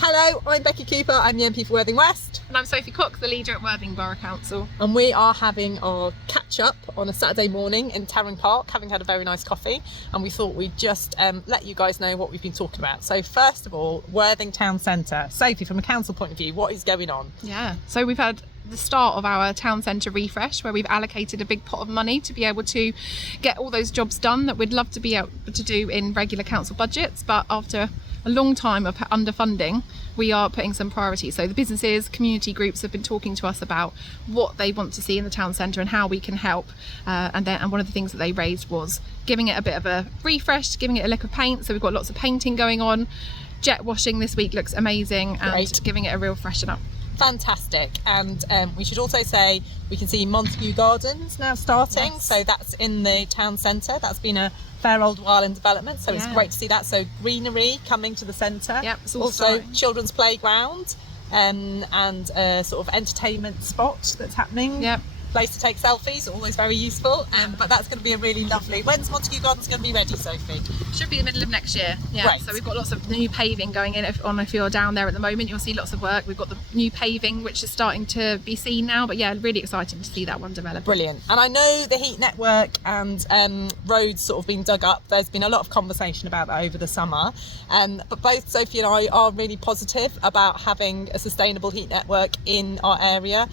Hello, I'm Becky Cooper, I'm the MP for Worthing West. And I'm Sophie Cook, the leader at Worthing Borough Council. And we are having our catch up on a Saturday morning in Tarring Park, having had a very nice coffee. And we thought we'd just let you guys know what we've been talking about. So first of all, Worthing Town Centre. Sophie, from a council point of view, what is going on? Yeah, so we've had the start of our town centre refresh, where we've allocated a big pot of money to be able to get all those jobs done that we'd love to be able to do in regular council budgets. But after a long time of underfunding, we are putting some priorities. So the businesses, community groups have been talking to us about what they want to see in the town centre and how we can help. And one of the things that they raised was giving it a bit of a refresh, giving it a lick of paint. So we've got lots of painting going on. Jet washing this week looks amazing, and Great. Giving it a real freshen up. Fantastic. And we should also say we can see Montague Gardens now starting. Yes. So that's in the town centre. That's been a fair old while in development, so it's great to see that. So greenery coming to the centre. Yep, it's all also starting. children's playground and a sort of entertainment spot that's happening. Yep. Place to take selfies, always very useful. But that's going to be a really lovely. When's Montague Gardens going to be ready, Sophie? Should be the middle of next year. Yeah. Right. So we've got lots of new paving going in. If you're down there at the moment, you'll see lots of work. We've got the new paving, which is starting to be seen now. But yeah, really exciting to see that one develop. Brilliant. And I know the heat network and roads sort of being dug up. There's been a lot of conversation about that over the summer. But both Sophie and I are really positive about having a sustainable heat network in our area.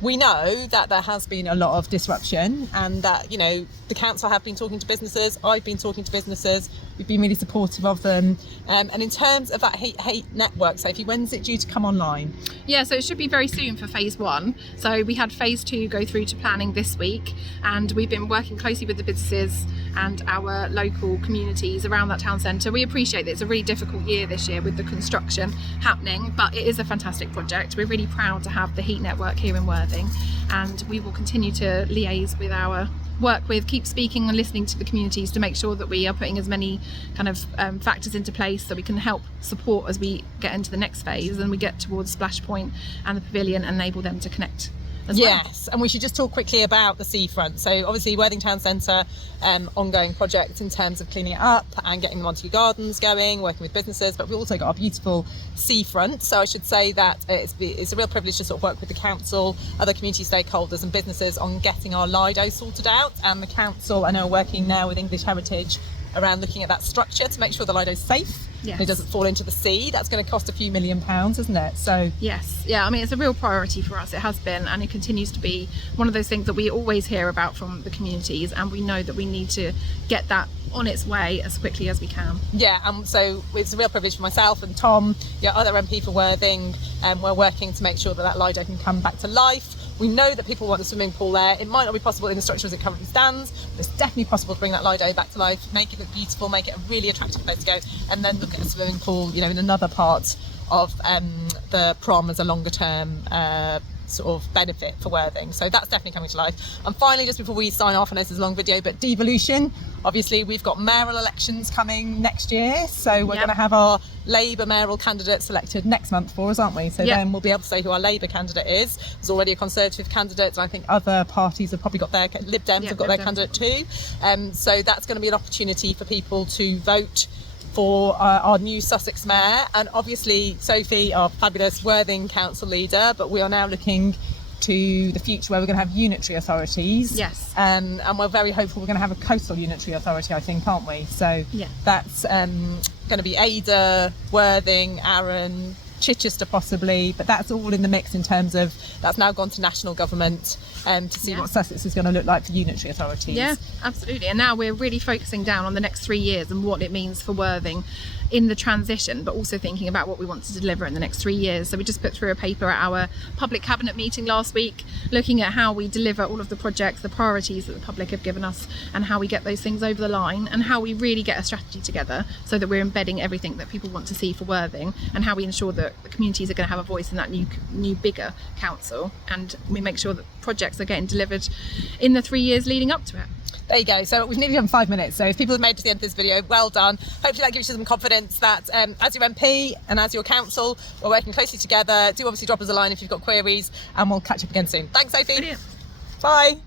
We know that there has been a lot of disruption, and that, you know, the council have been talking to businesses, I've been talking to businesses, we've been really supportive of them. And in terms of that heat network, Sophie, when's it due to come online? Yeah, so it should be very soon for phase 1. So we had phase 2 go through to planning this week, and we've been working closely with the businesses and our local communities around that town centre. We appreciate that it's a really difficult year this year with the construction happening, but it is a fantastic project. We're really proud to have the heat network here in Worthing, and we will continue to liaise with keep speaking and listening to the communities to make sure that we are putting as many kind of factors into place so we can help support as we get into the next phase and we get towards Splash Point and the pavilion and enable them to connect as well. Yes, and we should just talk quickly about the seafront. So obviously Worthing Town Centre, ongoing project in terms of cleaning it up and getting the Montague Gardens going, working with businesses, but we've also got a beautiful seafront. So I should say that it's a real privilege to sort of work with the council, other community stakeholders and businesses on getting our Lido sorted out. And the council, I know, are working now with English Heritage around looking at that structure to make sure the Lido's safe. Yes. It doesn't fall into the sea. That's going to cost a few £1 million, isn't it? So yes, yeah, I mean, it's a real priority for us. It has been, and it continues to be one of those things that we always hear about from the communities, and we know that we need to get that on its way as quickly as we can. Yeah, so it's a real privilege for myself and Tom, other MP for Worthing, and we're working to make sure that Lido can come back to life. We know that people want a swimming pool there. It might not be possible in the structure as it currently stands, but it's definitely possible to bring that Lido back to life, make it look beautiful, make it a really attractive place to go, and then look at a swimming pool, in another part of the prom as a longer term sort of benefit for Worthing. So that's definitely coming to life. And finally, just before we sign off, I know this is a long video, but devolution. Obviously, we've got mayoral elections coming next year, so we're going to have our Labour mayoral candidate selected next month for us, aren't we? So then we'll be able to say who our Labour candidate is. There's already a Conservative candidate, and I think other parties have probably got their Lib Dems have got their candidate too. So that's going to be an opportunity for people to vote for our new Sussex mayor, and obviously Sophie, our fabulous Worthing council leader, but we are now looking to the future where we're going to have unitary authorities. Yes. And we're very hopeful we're going to have a coastal unitary authority, I think, aren't we? So that's going to be Ada, Worthing, Arran, Chichester possibly, but that's all in the mix in terms of that's now gone to national government to see what Sussex is going to look like for unitary authorities. Yeah, absolutely. And now we're really focusing down on the next 3 years and what it means for Worthing in the transition, but also thinking about what we want to deliver in the next 3 years. So we just put through a paper at our public cabinet meeting last week, looking at how we deliver all of the projects, the priorities that the public have given us, and how we get those things over the line, and how we really get a strategy together so that we're embedding everything that people want to see for Worthing, and how we ensure that the communities are going to have a voice in that new bigger council, and we make sure that projects are getting delivered in the 3 years leading up to it. There you go. So we've nearly done 5 minutes. So if people have made it to the end of this video, well done. Hopefully that gives you some confidence that as your MP and as your council, we're working closely together. Do obviously drop us a line if you've got queries, and we'll catch up again soon. Thanks, Sophie. Brilliant. Bye.